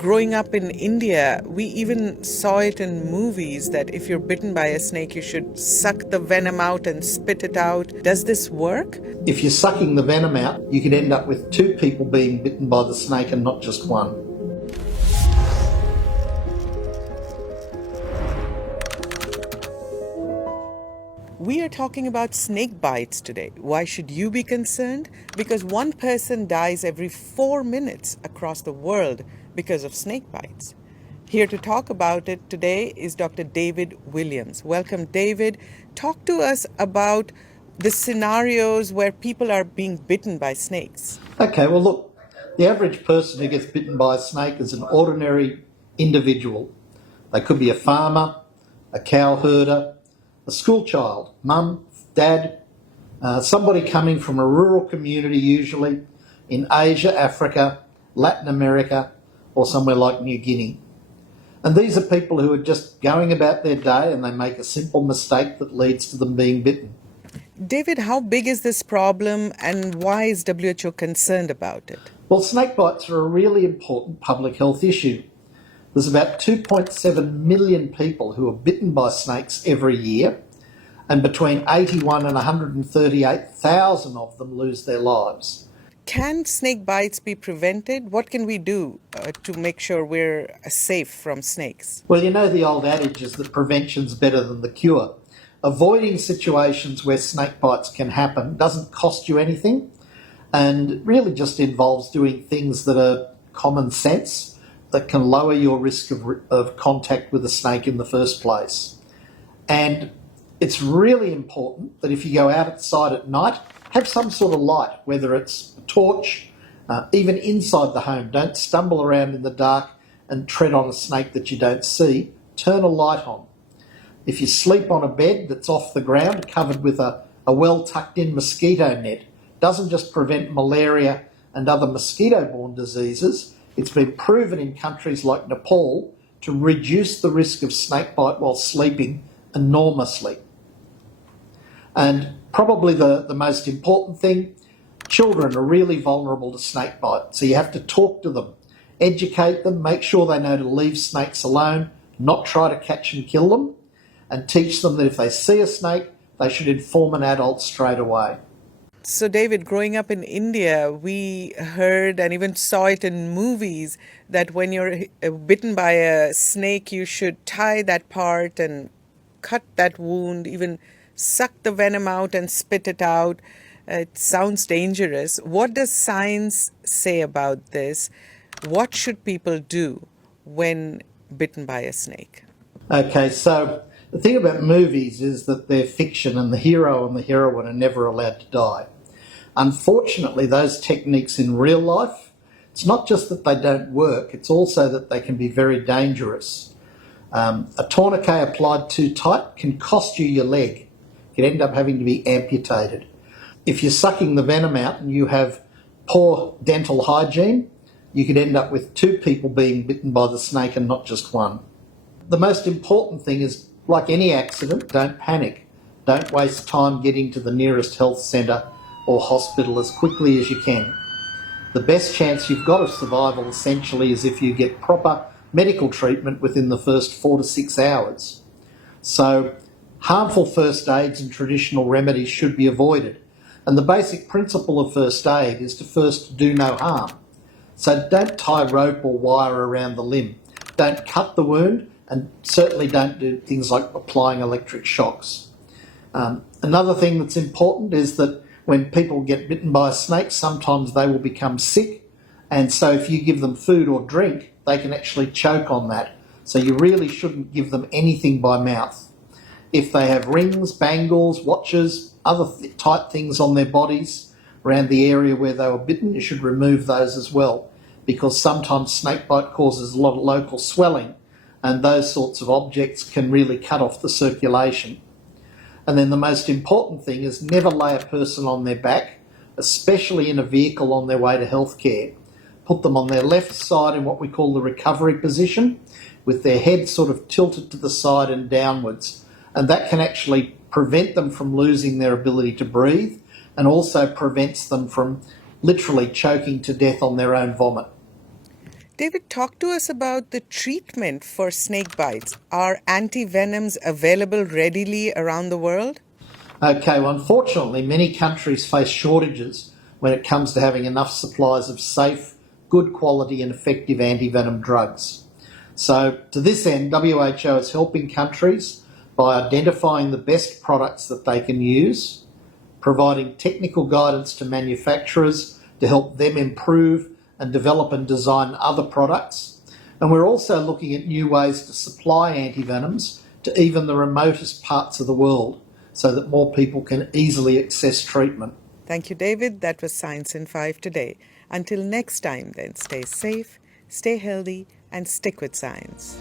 growing up in India, we even saw it in movies that if you're bitten by a snake, you should suck the venom out and spit it out. Does this work? If you're sucking the venom out, you could end up with two people being bitten by the snake and not just one. We are talking about snake bites today. Why should you be concerned? Because one person dies every 4 minutes across the world because of snake bites. Here to talk about it today is Dr. David Williams. Welcome, David. Talk to us about the scenarios where people are being bitten by snakes. Okay, well look, the average person who gets bitten by a snake is an ordinary individual. They could be a farmer, a cow herder, a school child, mum, dad, somebody coming from a rural community usually in Asia, Africa, Latin America, or somewhere like New Guinea. And these are people who are just going about their day and they make a simple mistake that leads to them being bitten. David, how big is this problem and why is WHO concerned about it? Well, snake bites are a really important public health issue. There's about 2.7 million people who are bitten by snakes every year, and between 81 and 138,000 of them lose their lives. Can snake bites be prevented? What can we do to make sure we're safe from snakes? Well, you know the old adage is that prevention's better than the cure. Avoiding situations where snake bites can happen doesn't cost you anything and really just involves doing things that are common sense that can lower your risk of contact with a snake in the first place. And it's really important that if you go outside at night, have some sort of light, whether it's a torch, even inside the home. Don't stumble around in the dark and tread on a snake that you don't see. Turn a light on. If you sleep on a bed that's off the ground, covered with a well tucked in mosquito net, doesn't just prevent malaria and other mosquito-borne diseases, it's been proven in countries like Nepal to reduce the risk of snakebite while sleeping enormously. And probably the most important thing, children are really vulnerable to snakebite, so you have to talk to them, educate them, make sure they know to leave snakes alone, not try to catch and kill them, and teach them that if they see a snake, they should inform an adult straight away. So, David, growing up in India, we heard and even saw it in movies that when you're bitten by a snake, you should tie that part and cut that wound, even suck the venom out and spit it out. It sounds dangerous. What does science say about this? What should people do when bitten by a snake? Okay, so the thing about movies is that they're fiction and the hero and the heroine are never allowed to die. Unfortunately, those techniques in real life, it's not just that they don't work, it's also that they can be very dangerous. A tourniquet applied too tight can cost you your leg. You could end up having to be amputated. If you're sucking the venom out and you have poor dental hygiene, you could end up with two people being bitten by the snake and not just one. The most important thing is, like any accident, don't panic. Don't waste time getting to the nearest health centre or hospital as quickly as you can. The best chance you've got of survival essentially is if you get proper medical treatment within the first 4 to 6 hours. So harmful first aids and traditional remedies should be avoided. And the basic principle of first aid is to first do no harm. So don't tie rope or wire around the limb. Don't cut the wound, and certainly don't do things like applying electric shocks. Another thing that's important is that when people get bitten by a snake, sometimes they will become sick, and so if you give them food or drink, they can actually choke on that. So you really shouldn't give them anything by mouth. If they have rings, bangles, watches, other tight things on their bodies around the area where they were bitten, you should remove those as well, because sometimes snakebite causes a lot of local swelling, and those sorts of objects can really cut off the circulation. And then the most important thing is never lay a person on their back, especially in a vehicle on their way to healthcare. Put them on their left side in what we call the recovery position, with their head sort of tilted to the side and downwards. And that can actually prevent them from losing their ability to breathe, and also prevents them from literally choking to death on their own vomit. David, talk to us about the treatment for snake bites. Are antivenoms available readily around the world? Okay, well, unfortunately, many countries face shortages when it comes to having enough supplies of safe, good quality, and effective antivenom drugs. So, to this end, WHO is helping countries by identifying the best products that they can use, providing technical guidance to manufacturers to help them improve and develop and design other products. And we're also looking at new ways to supply antivenoms to even the remotest parts of the world so that more people can easily access treatment. Thank you, David. That was Science in 5 today. Until next time, then, stay safe, stay healthy, and stick with science.